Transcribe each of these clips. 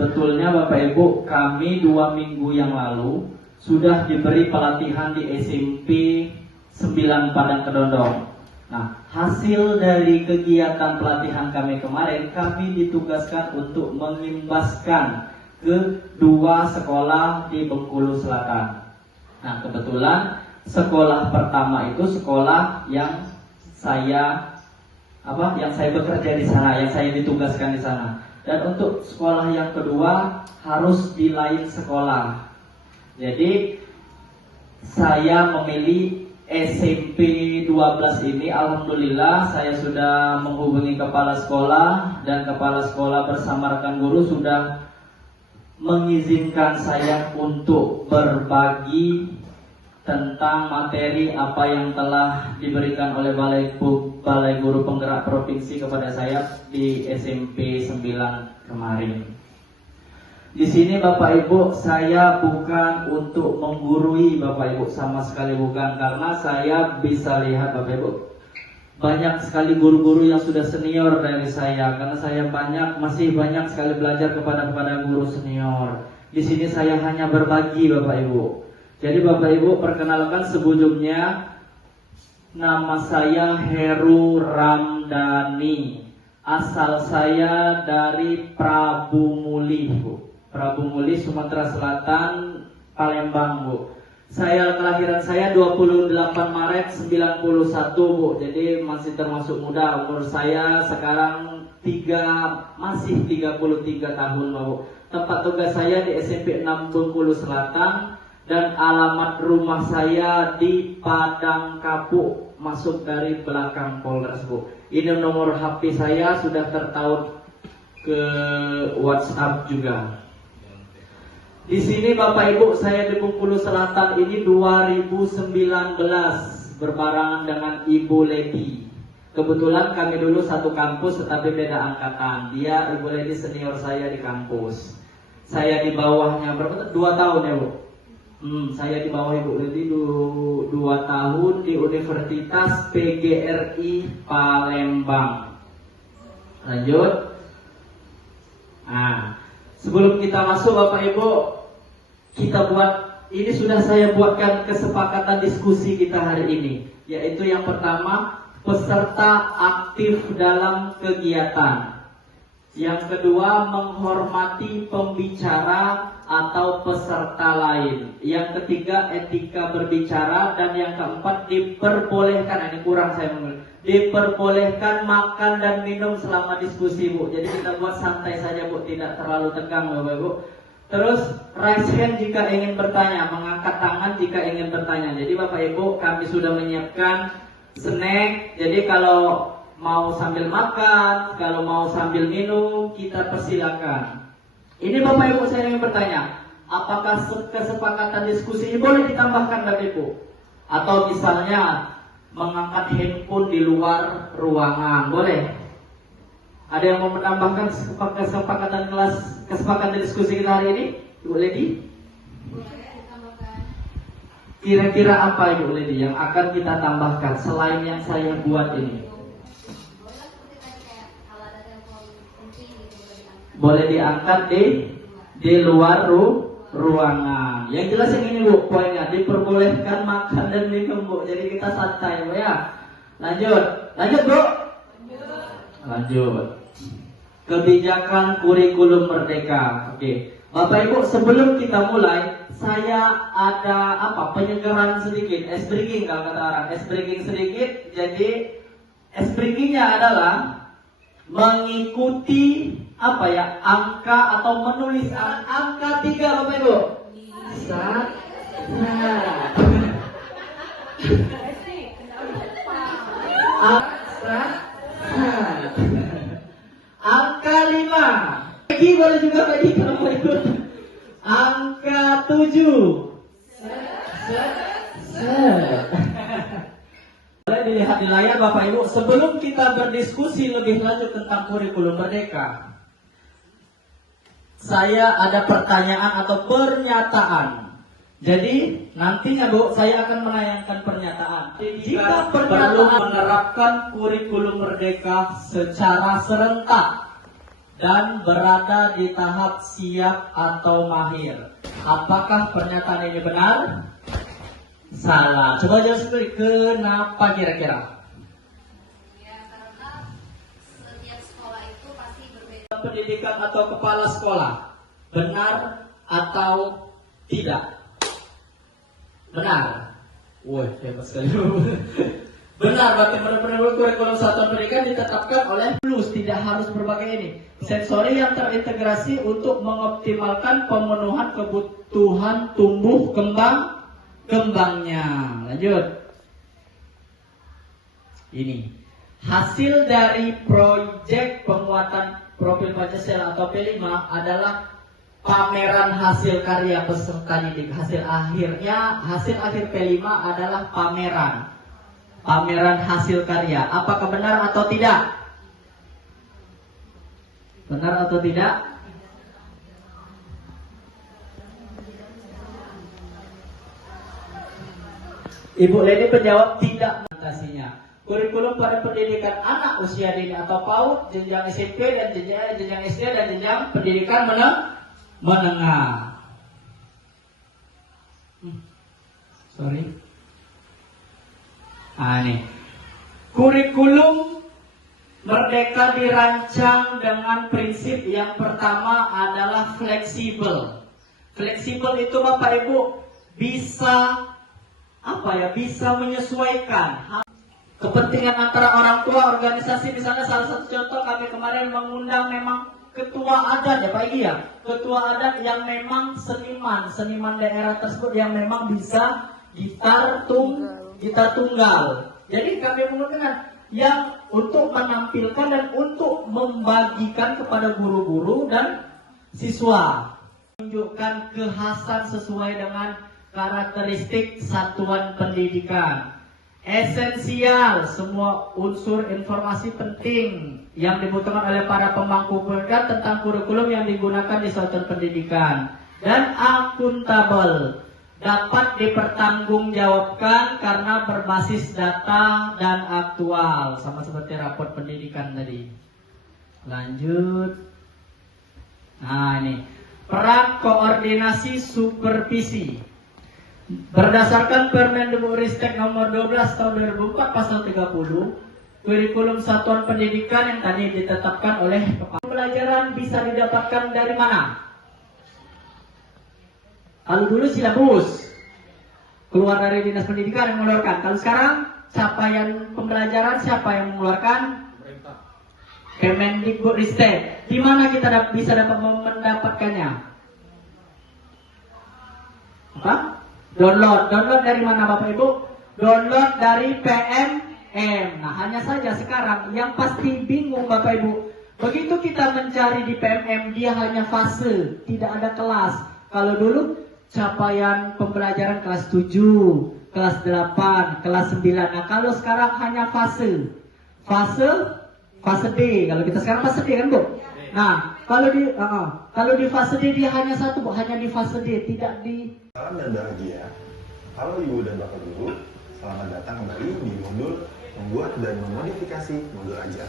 Sebetulnya Bapak Ibu, kami 2 minggu yang lalu sudah diberi pelatihan di SMP 9 Padang Kedondong. Nah, hasil dari kegiatan pelatihan kami kemarin, kami ditugaskan untuk mengimbaskan ke 2 sekolah di Bengkulu Selatan. Nah, kebetulan sekolah pertama itu sekolah yang saya bekerja di sana, yang saya ditugaskan di sana. Dan untuk sekolah yang kedua harus di lain sekolah. Jadi saya memilih SMP 12 ini. Alhamdulillah saya sudah menghubungi kepala sekolah, dan kepala sekolah bersama rekan guru sudah mengizinkan saya untuk berbagi tentang materi apa yang telah diberikan oleh Balai Guru Penggerak Provinsi kepada saya di SMP 9 kemarin. Di sini Bapak Ibu, saya bukan untuk menggurui Bapak Ibu, sama sekali bukan, karena saya bisa lihat Bapak Ibu banyak sekali guru-guru yang sudah senior dari saya, karena saya masih banyak sekali belajar kepada guru senior. Di sini saya hanya berbagi Bapak Ibu. Jadi Bapak Ibu, perkenalkan sebelumnya, nama saya Heru Ramdhani. Asal saya dari Prabu Muli, Bu. Prabu Muli, Sumatera Selatan, Palembang, Bu. Kelahiran saya 28 Maret 91, Bu. Jadi masih termasuk muda. Umur saya sekarang masih 33 tahun, Bu. Tempat tugas saya di SMP 6 Bengkulu Selatan. Dan alamat rumah saya di Padang Kapuk, masuk dari belakang Polres, Bu. Ini nomor HP saya, sudah tertaut ke WhatsApp juga. Di sini Bapak Ibu, saya di Bengkulu Selatan ini 2019 berbarengan dengan Ibu Lady. Kebetulan kami dulu satu kampus tetapi beda angkatan. Dia, Ibu Lady, senior saya di kampus. Saya di bawahnya berapa? 2 tahun ya, Bu. Saya di bawah Ibu Lady 2 tahun di Universitas PGRI Palembang. Lanjut. Nah, sebelum kita masuk Bapak Ibu, ini sudah saya buatkan kesepakatan diskusi kita hari ini, yaitu yang pertama, peserta aktif dalam kegiatan. Yang kedua, menghormati pembicara atau peserta lain. Yang ketiga, etika berbicara. Dan yang keempat, diperbolehkan, ini kurang saya mengulang, diperbolehkan makan dan minum selama diskusi, Bu. Jadi kita buat santai saja, Bu, tidak terlalu tegang, Bapak Ibu. Terus raise hand jika ingin bertanya, mengangkat tangan jika ingin bertanya. Jadi Bapak Ibu, kami sudah menyiapkan snack. Jadi kalau mau sambil makan, kalau mau sambil minum, kita persilakan. Ini Bapak Ibu, saya ingin bertanya, apakah kesepakatan diskusi ini boleh ditambahkan Bapak Ibu? Atau misalnya mengangkat handphone di luar ruangan, boleh? Ada yang mau menambahkan kesepakatan diskusi kita hari ini, Ibu Lady? Boleh ditambahkan. Kira-kira apa Ibu Lady yang akan kita tambahkan selain yang saya buat ini? Boleh diangkat di luar ruangan. Yang jelas yang ini, Bu, poinnya diperbolehkan makan dan minum, Bu. Jadi kita santai, Bu, ya. Lanjut, Bu. Lanjut. Kebijakan kurikulum merdeka. Oke. Bapak Ibu, sebelum kita mulai, saya ada penyegaran sedikit, ice breaking kalau kata orang, ice breaking sedikit. Jadi ice breakingnya adalah mengikuti angka atau menulis angka 3, Bapak Ibu. Angka 5. Lagi boleh juga bagi kamu ikut. Angka 7. Boleh dilihat di layar Bapak Ibu. Sebelum kita berdiskusi lebih lanjut tentang kurikulum merdeka, saya ada pertanyaan atau pernyataan. Jadi nantinya, Bu, saya akan menayangkan pernyataan. Jika perlu menerapkan kurikulum merdeka secara serentak dan berada di tahap siap atau mahir. Apakah pernyataan ini benar? Salah. Coba jawab sendiri. Kenapa kira-kira? Ya, karena setiap sekolah itu pasti berbeda. Pendidikan atau kepala sekolah, benar atau tidak? Benar. Wah, hebat sekali. Benar, berarti benar-benar kurikulum satuan pendidikan ditetapkan oleh lulus, tidak harus berbagai ini. Sensori yang terintegrasi untuk mengoptimalkan pemenuhan kebutuhan tumbuh kembangnya. Lanjut. Ini hasil dari proyek penguatan profil Pancasila atau P5 adalah pameran hasil karya peserta didik. Hasil akhir P5 adalah pameran hasil karya. Apakah benar atau tidak? Benar atau tidak? Ibu Leni menjawab tidak. Fantasinya. Kurikulum pada pendidikan anak usia dini atau PAUD, jenjang SMP dan jenjang SD dan jenjang pendidikan menengah. Sorry. Nih. Kurikulum Merdeka dirancang dengan prinsip yang pertama adalah fleksibel. Fleksibel itu Bapak Ibu bisa bisa menyesuaikan kepentingan antara orang tua, organisasi. Misalnya salah satu contoh, kami kemarin mengundang memang ketua adat ya Pak Igi ya, ketua adat yang memang seniman daerah tersebut yang memang bisa gitar tunggal. Jadi kami menggunakan yang untuk menampilkan dan untuk membagikan kepada guru-guru dan siswa, menunjukkan kekhasan sesuai dengan karakteristik satuan pendidikan. Esensial, semua unsur informasi penting yang dibutuhkan oleh para pemangku pendidikan tentang kurikulum yang digunakan di satuan pendidikan. Dan akuntabel, dapat dipertanggungjawabkan karena berbasis data dan aktual, sama seperti raport pendidikan tadi. Lanjut. Nah ini, peran koordinasi supervisi. Berdasarkan Permendikbudristek nomor 12 tahun 2004 pasal 30, kurikulum satuan pendidikan yang tadi ditetapkan oleh kepala pembelajaran bisa didapatkan dari mana? Kalau dulu silabus keluar dari dinas pendidikan yang mengeluarkan. Kalau sekarang capaian pembelajaran siapa yang mengeluarkan? Kemendikbudristek. Di mana kita bisa dapat mendapatkannya? Apa? Download dari mana Bapak Ibu? Download dari PMM. Nah hanya saja sekarang yang pasti bingung Bapak Ibu, begitu kita mencari di PMM dia hanya fase, tidak ada kelas. Kalau dulu capaian pembelajaran kelas 7, kelas 8, kelas 9. Nah kalau sekarang hanya fase D. Kalau kita sekarang fase D kan Bu? Nah kalau di fase D dia hanya satu Bu, hanya di fase D, tidak di. Salam dan bahagia. Halo Ibu dan Bapak Guru, selamat datang kembali di modul membuat dan memodifikasi modul ajar.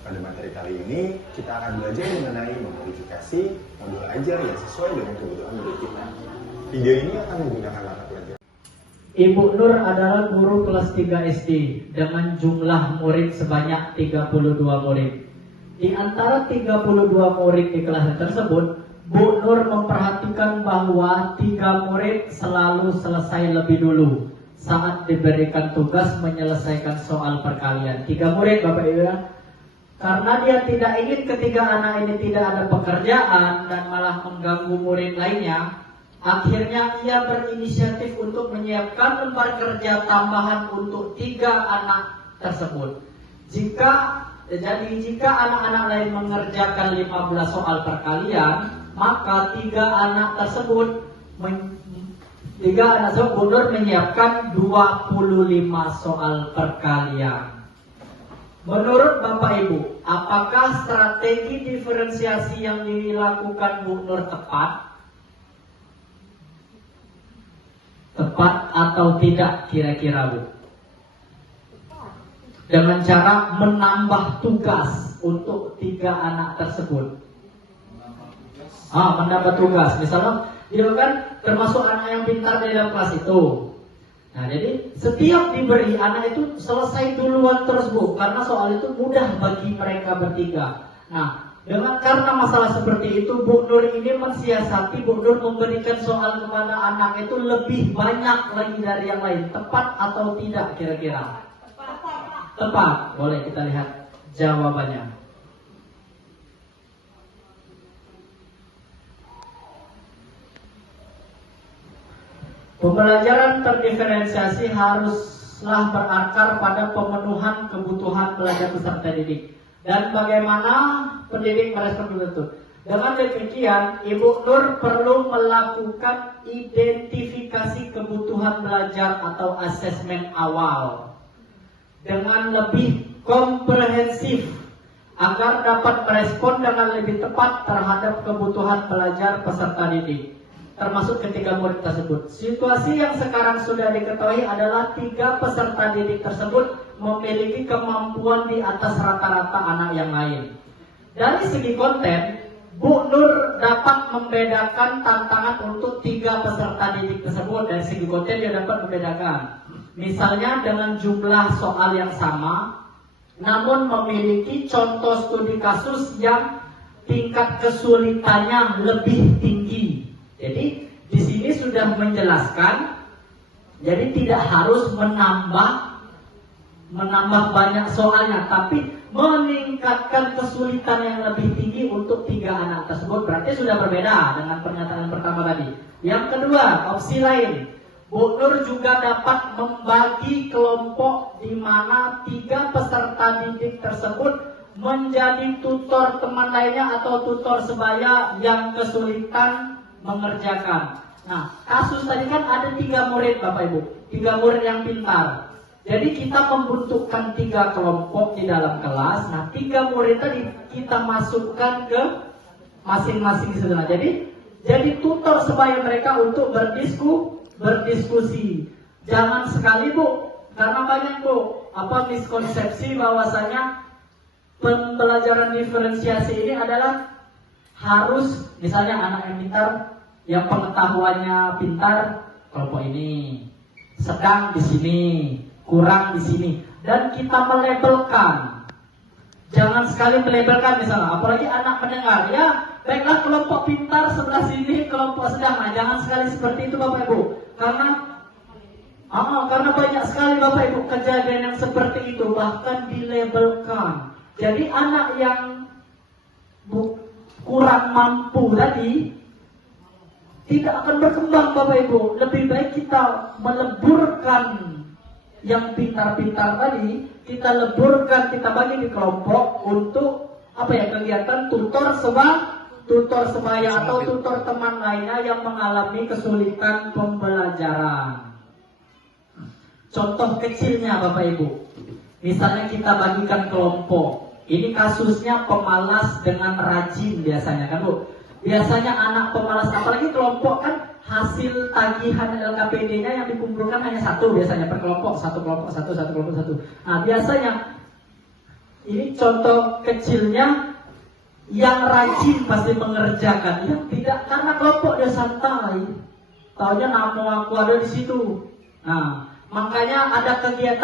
Pada materi kali ini kita akan belajar mengenai memodifikasi modul ajar yang sesuai dengan kebutuhan murid kita. Video ini akan menggunakan mata pelajaran. Ibu Nur adalah guru kelas 3 SD dengan jumlah murid sebanyak 32 murid. Di antara 32 murid di kelas tersebut, Bu Nur memperhatikan bahwa 3 murid selalu selesai lebih dulu saat diberikan tugas menyelesaikan soal perkalian. 3 murid Bapak Ibu ya. Karena dia tidak ingin ketiga anak ini tidak ada pekerjaan dan malah mengganggu murid lainnya, akhirnya ia berinisiatif untuk menyiapkan lembar kerja tambahan untuk 3 anak tersebut. Jika anak-anak lain mengerjakan 15 soal perkalian, maka 3 anak tersebut Bu Nur menyiapkan 25 soal perkalian. Menurut Bapak Ibu, apakah strategi diferensiasi yang dilakukan Bu Nur tepat? Tepat atau tidak kira-kira Bu? Dengan cara menambah tugas untuk 3 anak tersebut. mendapat tugas. Misalnya dia kan termasuk anak yang pintar dari dalam kelas itu. Nah, jadi setiap diberi anak itu selesai duluan terus Bu, karena soal itu mudah bagi mereka bertiga. Nah, karena masalah seperti itu, Bu Nur ini mensiasati, Bu Nur memberikan soal kepada anak itu lebih banyak lagi dari yang lain. Tepat atau tidak kira-kira? Tepat. Boleh kita lihat jawabannya. Pembelajaran terdiferensiasi haruslah berakar pada pemenuhan kebutuhan belajar peserta didik. Dan bagaimana pendidik merespon itu? Dengan demikian, Ibu Nur perlu melakukan identifikasi kebutuhan belajar atau asesmen awal dengan lebih komprehensif agar dapat merespon dengan lebih tepat terhadap kebutuhan belajar peserta didik, termasuk ketiga murid tersebut. Situasi yang sekarang sudah diketahui adalah 3 peserta didik tersebut memiliki kemampuan di atas rata-rata anak yang lain. Dari segi konten, Bu Nur dapat membedakan tantangan untuk 3 peserta didik tersebut. Dari segi konten dia dapat membedakan. Misalnya dengan jumlah soal yang sama, namun memiliki contoh studi kasus yang tingkat kesulitannya lebih tinggi. Jadi di sini sudah menjelaskan, jadi tidak harus menambah banyak soalnya, tapi meningkatkan kesulitan yang lebih tinggi untuk 3 anak tersebut. Berarti sudah berbeda dengan pernyataan pertama tadi. Yang kedua, opsi lain, Bu Nur juga dapat membagi kelompok di mana 3 peserta didik tersebut menjadi tutor teman lainnya atau tutor sebaya yang kesulitan mengerjakan. Nah, kasus tadi kan ada 3 murid Bapak Ibu, 3 murid yang pintar. Jadi kita membentukkan 3 kelompok di dalam kelas. Nah, 3 murid tadi kita masukkan ke masing-masing sekolah. Jadi tutor sebaya mereka untuk berdiskusi. Jangan sekali Bu, karena banyak Bu miskonsepsi bahwasanya pembelajaran diferensiasi ini adalah harus misalnya anak yang pintar, yang pengetahuannya pintar kelompok ini, sedang di sini, kurang di sini, dan kita melabelkan. Jangan sekali melabelkan misalnya, apalagi anak mendengar, ya baiklah kelompok pintar sebelah sini, kelompok sedang. Nah, jangan sekali seperti itu Bapak Ibu, karena banyak sekali Bapak Ibu kejadian yang seperti itu, bahkan dilabelkan. Jadi anak yang kurang mampu tadi tidak akan berkembang Bapak Ibu. Lebih baik kita meleburkan yang pintar-pintar tadi, kita leburkan, kita bagi di kelompok untuk kegiatan tutor sebaya atau tutor teman lainnya yang mengalami kesulitan pembelajaran. Contoh kecilnya Bapak Ibu, misalnya kita bagikan kelompok. Ini kasusnya pemalas dengan rajin biasanya kan Bu. Biasanya anak pemalas, apalagi kelompok kan hasil tagihan LKPD-nya yang dikumpulkan hanya 1 biasanya per kelompok, satu kelompok satu. Nah, biasanya ini contoh kecilnya, yang rajin pasti mengerjakan, yang tidak karena kelompok dia santai. Taunya namo aku ada di situ. Nah, makanya ada kegiatan